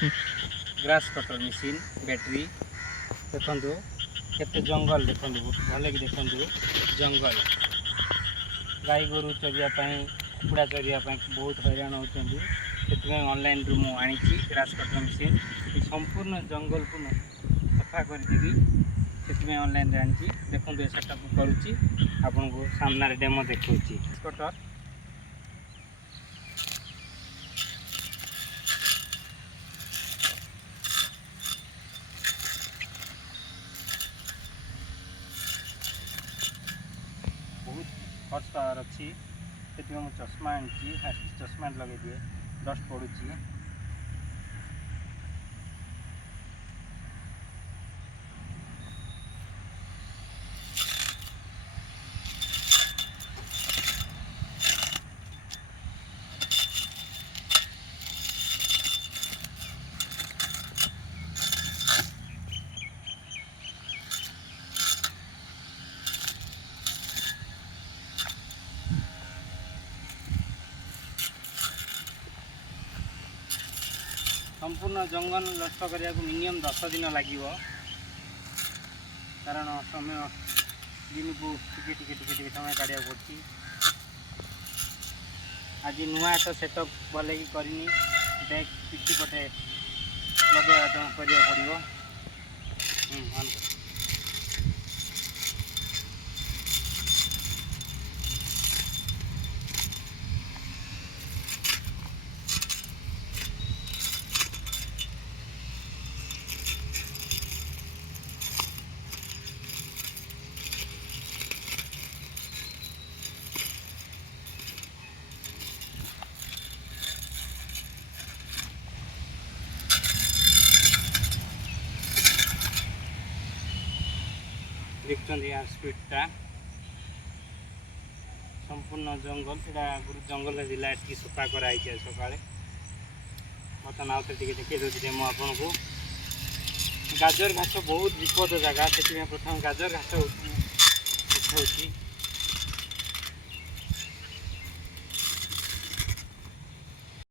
grass cutter machine battery देखु केते जंगल देखु भले कि देखु जंगल गाई गोरु चरियापाई कुकुड़ा चरियापाई बहुत हैरान होती से ऑनलाइन रू मुझे ग्रास कटर मशीन संपूर्ण जंगल को सफा करदेवी से ऑनलाइन आनी देखो सेटअप करुच्ची आपन को सामने डेमो देखा कटर बहुत हॉर्स पावर अच्छी से मुझे चश्मा आनी चश्मा लगे दिए डस्ट पड़ुची संपूर्ण जंगल नष्ट करने को मिनिमम 10 दिन लगे कारण समय दिन को टिके समय काढ़ा पड़ी आज नुआ तो सेटअप भले कि करनी बैग पिटी पटे लगे करा पड़ो देखते स्पीडटा संपूर्ण जंगल से जंगल जिला सफा कराई सका बर्तमान आउ टे देखिए मुझे आपन को गाजर घास बहुत विपद जगह से प्रथम गाजर घास उठाऊँ